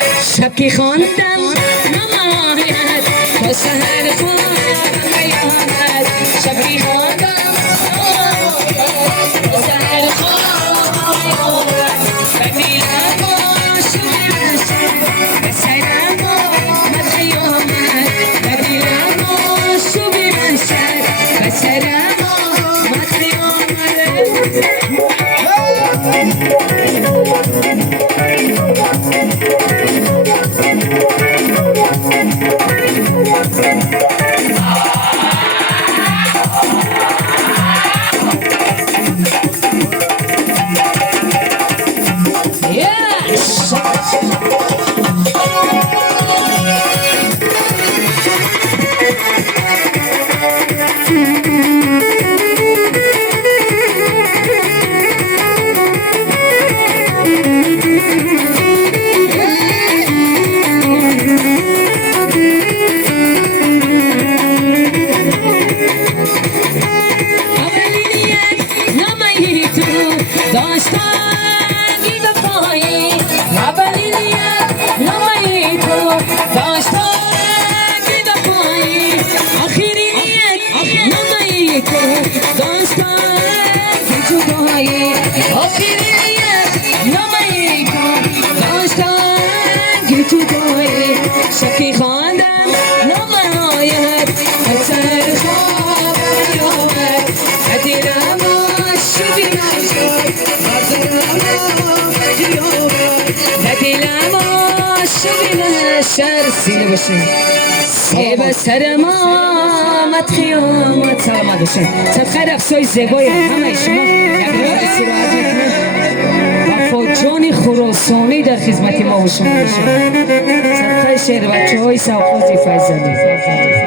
شبکی خواندم نماید تا سهر خواب قیامت شبکی خواندم نماید تا سهر خواب قیامت بدی لباش به سرم آمد قیامت بدی لباش به سرم آمد قیامت شبکی خواندم نماید اثر خواب قیامت بدی لباش بدی لباش بنشر سینه باشیم به سر ما آمد قیامت سلامت باشیم صدقه رقصای زیبای همه شما وفا جان خراسانی در خدمت ما و شما باشیم صدقه شعر بچه های سوقاتی فیضانی